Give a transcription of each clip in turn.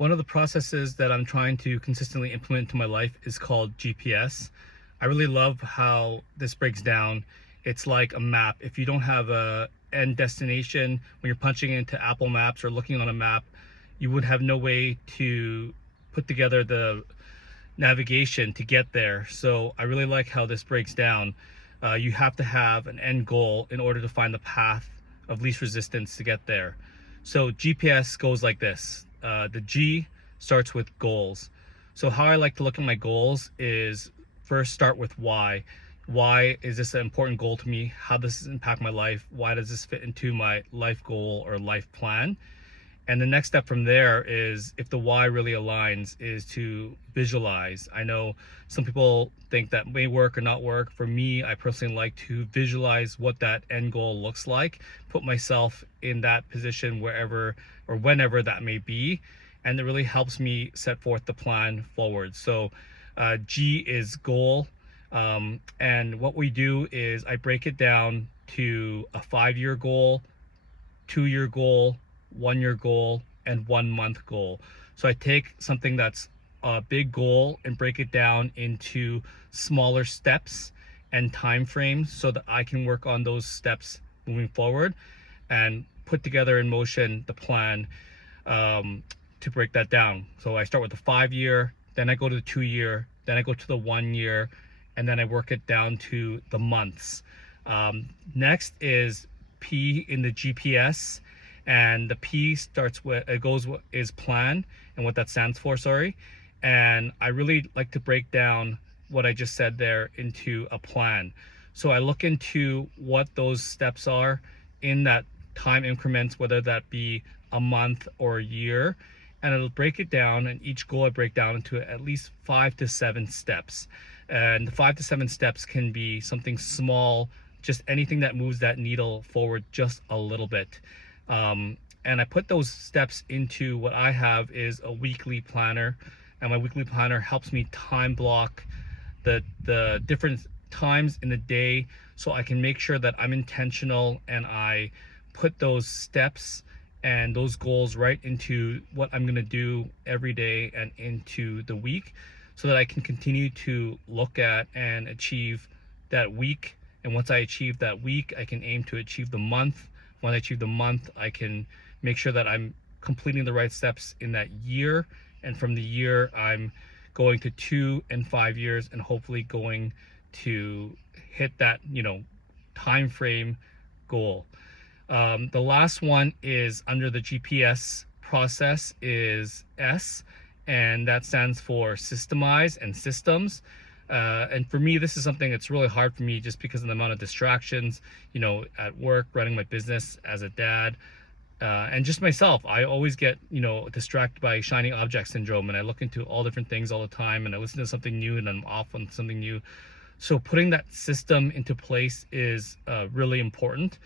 One of the processes that I'm trying to consistently implement into my life is called GPS. I really love how this breaks down. It's like a map. If you don't have a end destination, when you're punching into Apple Maps or looking on a map, you would have no way to put together the navigation to get there. So I really like how this breaks down. You have to have an end goal in order to find the path of least resistance to get there. So GPS goes like this. The G starts with goals. So how I like to look at my goals is first start with why. Why is this an important goal to me? How does this impact my life? Why does this fit into my life goal or life plan? And the next step from there is, if the why really aligns, is to visualize. I know some people think that may work or not work. For me, I personally like to visualize what that end goal looks like, put myself in that position wherever or whenever that may be. And it really helps me set forth the plan forward. So G is goal. And what we do is I break it down to a 5-year goal, 2-year goal, 1-year goal, and 1-month goal. So I take something that's a big goal and break it down into smaller steps and time frames so that I can work on those steps moving forward and put together in motion the plan to break that down. So I start with the 5-year, then I go to the 2-year, then I go to the 1-year, and then I work it down to the months. Next is P in the GPS. And the P starts with, is plan, and what that stands for, sorry. And I really like to break down what I just said there into a plan. So I look into what those steps are in that time increments, whether that be a month or a year, and it'll break it down, and each goal I break down into at least 5 to 7 steps. And the 5 to 7 steps can be something small, just anything that moves that needle forward just a little bit. And I put those steps into what I have is a weekly planner, and my weekly planner helps me time block the different times in the day so I can make sure that I'm intentional and I put those steps and those goals right into what I'm going to do every day and into the week, so that I can continue to look at and achieve that week. And once I achieve that week, I can aim to achieve the month. When I achieve the month, I can make sure that I'm completing the right steps in that year. And from the year, I'm going to 2 and 5 years, and hopefully going to hit that, time frame goal. The last one is under the GPS process is S, and that stands for systemize and systems. And for me, this is something that's really hard for me just because of the amount of distractions, at work, running my business as a dad, and just myself. I always get, distracted by shiny object syndrome, and I look into all different things all the time, and I listen to something new and I'm off on something new. So putting that system into place is really important.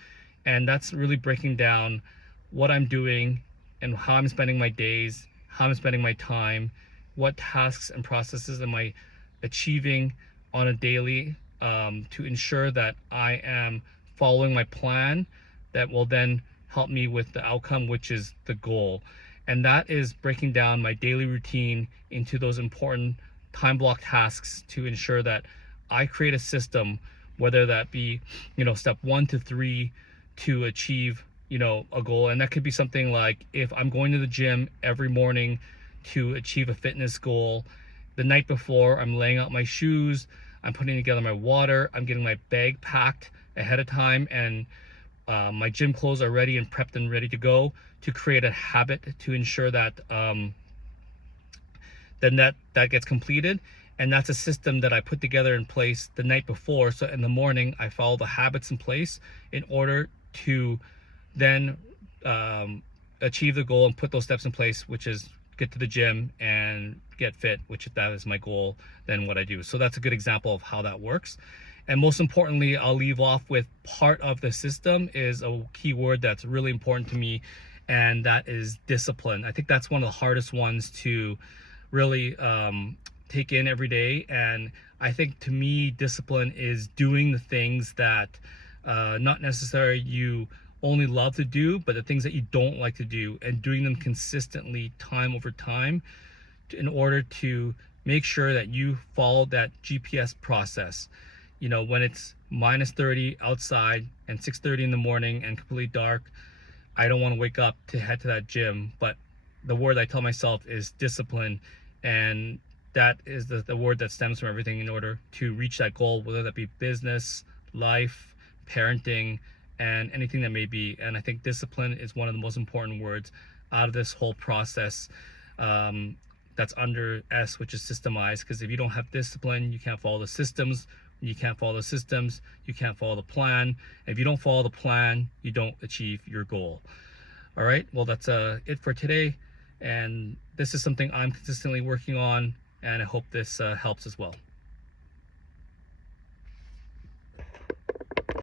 And that's really breaking down what I'm doing and how I'm spending my days, how I'm spending my time, what tasks and processes am I achieving on a daily, to ensure that I am following my plan that will then help me with the outcome, which is the goal. And that is breaking down my daily routine into those important time block tasks to ensure that I create a system, whether that be, step 1 to 3 to achieve, a goal. And that could be something like, if I'm going to the gym every morning to achieve a fitness goal, the night before, I'm laying out my shoes, I'm putting together my water, I'm getting my bag packed ahead of time, and my gym clothes are ready and prepped and ready to go, to create a habit to ensure that then that gets completed. And that's a system that I put together in place the night before. So in the morning, I follow the habits in place in order to then achieve the goal and put those steps in place, which is get to the gym and get fit, which if that is my goal, then what I do. So that's a good example of how that works. And most importantly, I'll leave off with part of the system is a key word that's really important to me, and that is discipline. I think that's one of the hardest ones to really take in every day. And I think, to me, discipline is doing the things that not necessarily you only love to do, but the things that you don't like to do, and doing them consistently time over time in order to make sure that you follow that GPS process. You know, when it's minus 30 outside and 6:30 in the morning and completely dark, I don't want to wake up to head to that gym. But the word I tell myself is discipline, and that is the word that stems from everything in order to reach that goal, whether that be business, life, parenting, and anything that may be. And I think discipline is one of the most important words out of this whole process. That's under S, which is systemized, because if you don't have discipline, you can't follow the systems. When you can't follow the systems, you can't follow the plan. If you don't follow the plan, you don't achieve your goal. All right, well, that's it for today. And this is something I'm consistently working on, and I hope this helps as well.